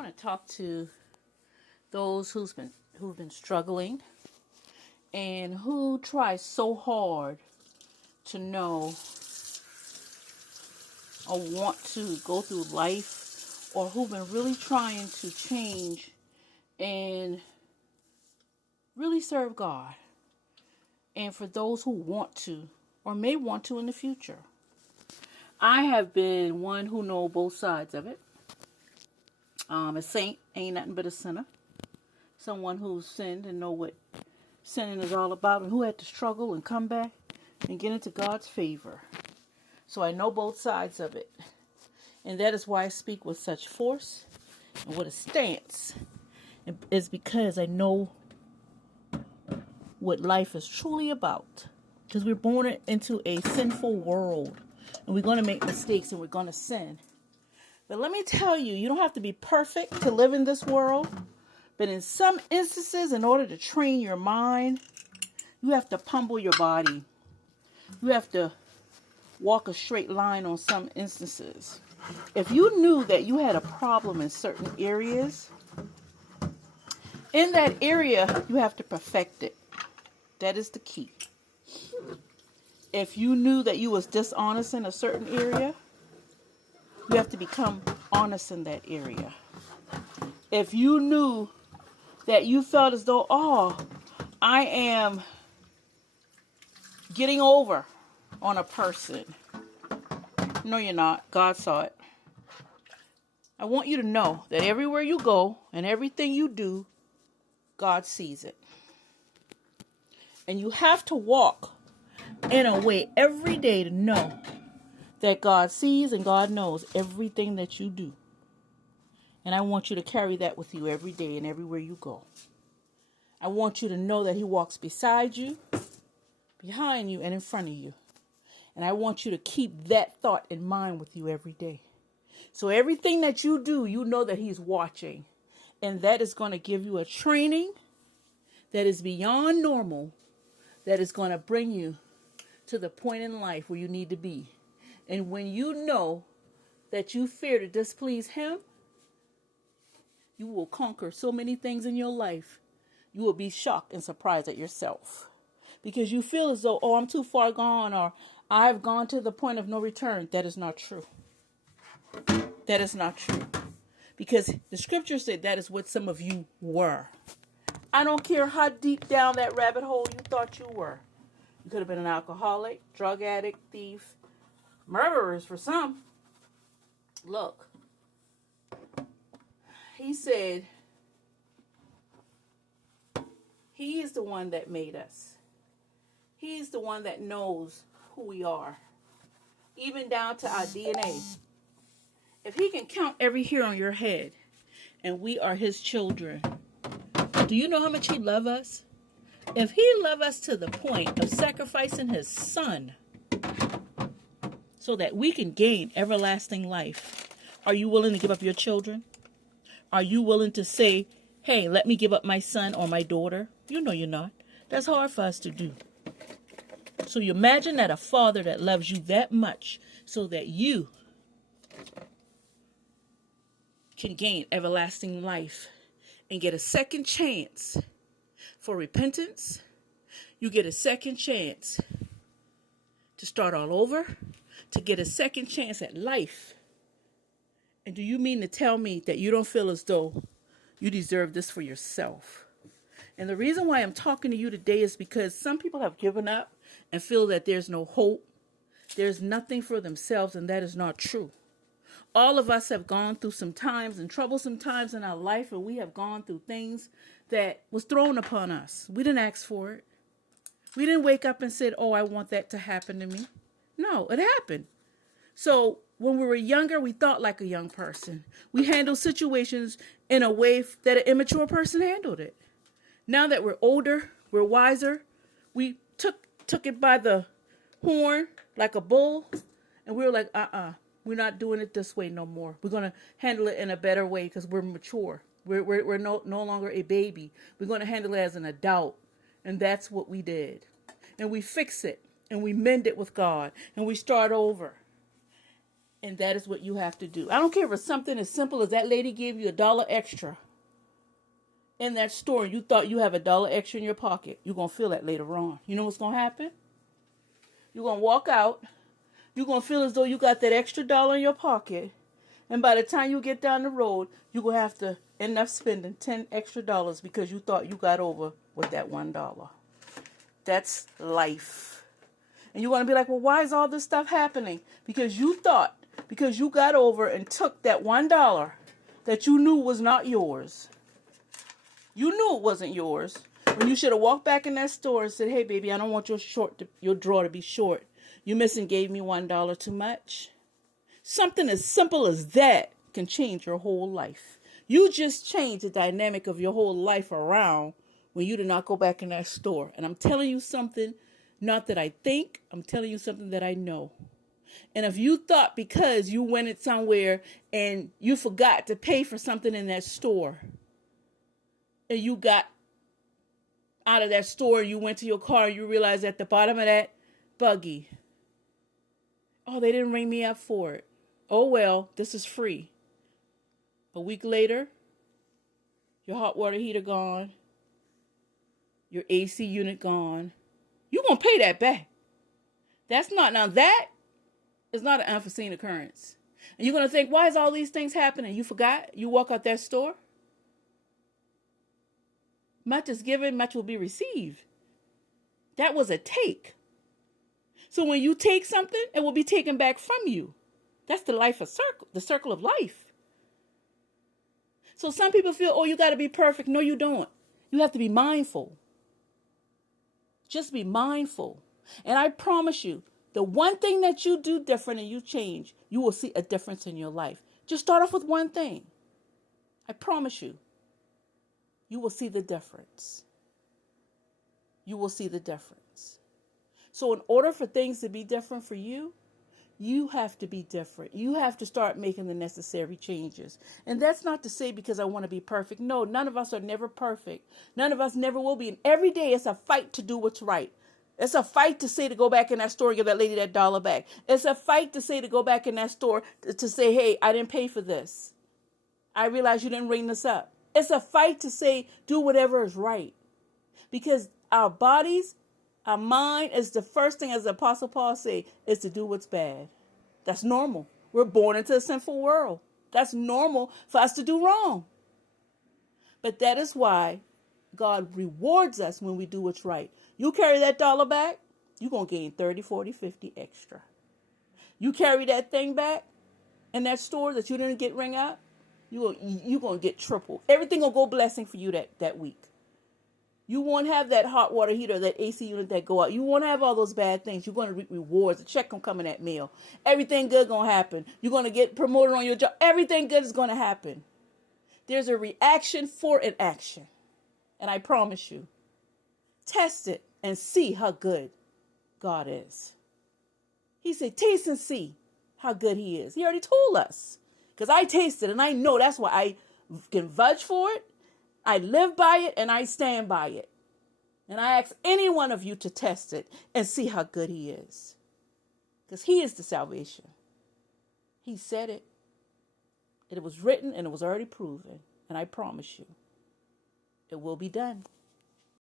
want to talk to those who've been struggling and who try so hard to know or want to go through life, or who've been really trying to change and really serve God. And for those who want to or may want to in the future. I have been one who know both sides of it. A saint ain't nothing but a sinner. Someone who's sinned and know what sinning is all about, and who had to struggle and come back and get into God's favor. So I know both sides of it. And that is why I speak with such force and with a stance. It's because I know what life is truly about. Because we're born into a sinful world. And we're going to make mistakes and we're going to sin. But let me tell you, you don't have to be perfect to live in this world. But in some instances, in order to train your mind, you have to pummel your body. You have to walk a straight line on some instances. If you knew that you had a problem in certain areas, in that area, you have to perfect it. That is the key. If you knew that you was dishonest in a certain area, you have to become honest in that area. If you knew that you felt as though, I am getting over on a person. No, you're not. God saw it. I want you to know that everywhere you go and everything you do, God sees it. And you have to walk in a way every day to know that God sees and God knows everything that you do. And I want you to carry that with you every day and everywhere you go. I want you to know that He walks beside you, behind you, and in front of you. And I want you to keep that thought in mind with you every day. So everything that you do, you know that He's watching. And that is going to give you a training that is beyond normal, that is going to bring you to the point in life where you need to be. And when you know that you fear to displease Him, you will conquer so many things in your life. You will be shocked and surprised at yourself. Because you feel as though, I'm too far gone, or I've gone to the point of no return. That is not true. That is not true. Because the scripture said that is what some of you were. I don't care how deep down that rabbit hole you thought you were. You could have been an alcoholic, drug addict, thief, murderers for some. Look, He said He is the one that made us. He's the one that knows who we are, even down to our DNA. If He can count every hair on your head, and we are His children, do you know how much He loves us? If He loved us to the point of sacrificing His Son so that we can gain everlasting life, are you willing to give up your children? Are you willing to say, hey, let me give up my son or my daughter? You know you're not. That's hard for us to do. So you imagine that a father that loves you that much so that you can gain everlasting life and get a second chance for repentance. You get a second chance to start all over, to get a second chance at life. And do you mean to tell me that you don't feel as though you deserve this for yourself? And the reason why I'm talking to you today is because some people have given up and feel that there's no hope. There's nothing for themselves, and that is not true. All of us have gone through some times and troublesome times in our life, and we have gone through things that was thrown upon us. We didn't ask for it. We didn't wake up and said, I want that to happen to me. No, it happened. So when we were younger, we thought like a young person. We handled situations in a way that an immature person handled it. Now that we're older, we're wiser, we took it by the horn like a bull, and we were like, we're not doing it this way no more. We're going to handle it in a better way because we're mature. We're no longer a baby. We're going to handle it as an adult. And that's what we did. And we fix it, and we mend it with God, and we start over. And that is what you have to do. I don't care if it's something as simple as that lady gave you $1 extra in that store. You thought you have $1 extra in your pocket. You're going to feel that later on. You know what's going to happen? You're going to walk out. You're going to feel as though you got that extra dollar in your pocket. And by the time you get down the road, you're going to have to end up spending $10 extra because you thought you got over with that $1. That's life. And you're going to be like, well, why is all this stuff happening? Because you thought, because you got over and took that $1 that you knew was not yours. You knew it wasn't yours. When you should have walked back in that store and said, hey, baby, I don't want your drawer to be short. You missing gave me $1 too much. Something as simple as that can change your whole life. You just changed the dynamic of your whole life around when you did not go back in that store. And I'm telling you something, not that I think, I'm telling you something that I know. And if you thought because you went it somewhere and you forgot to pay for something in that store, and you got out of that store and you went to your car and you realized at the bottom of that buggy, oh, they didn't ring me up for it. Oh, well, this is free. A week later, your hot water heater gone, your AC unit gone. You're going to pay that back. That is not an unforeseen occurrence. And you're going to think, why is all these things happening? You forgot? You walk out that store? Much is given, much will be received. That was a take. So when you take something, it will be taken back from you. That's the circle of life. So some people feel, oh, you got to be perfect. No, you don't. You have to be mindful. Just be mindful. And I promise you, the one thing that you do different and you change, you will see a difference in your life. Just start off with one thing. I promise you, you will see the difference. You will see the difference. So in order for things to be different for you, you have to be different. You have to start making the necessary changes. And that's not to say because I want to be perfect. No, none of us are never perfect. None of us never will be. And every day it's a fight to do what's right. It's a fight to say to go back in that store and give that lady that $1 back. It's a fight to say to go back in that store to say, hey, I didn't pay for this. I realize you didn't ring this up. It's a fight to say, do whatever is right. Because our bodies, our mind is the first thing, as the Apostle Paul said, is to do what's bad. That's normal. We're born into a sinful world. That's normal for us to do wrong. But that is why God rewards us when we do what's right. You carry that $1 back, you're going to gain 30, 40, 50 extra. You carry that thing back in that store that you didn't get ring out, you're going to get triple. Everything will go blessing for you that week. You won't have that hot water heater, that AC unit that go out. You won't have all those bad things. You're going to reap rewards. The check going to come in that mail. Everything good going to happen. You're going to get promoted on your job. Everything good is going to happen. There's a reaction for an action. And I promise you, test it and see how good God is. He said, taste and see how good he is. He already told us. Because I tasted and I know that's why I can vouch for it. I live by it and I stand by it. And I ask any one of you to test it and see how good he is. Because he is the salvation. He said it. It was written and it was already proven. And I promise you, it will be done.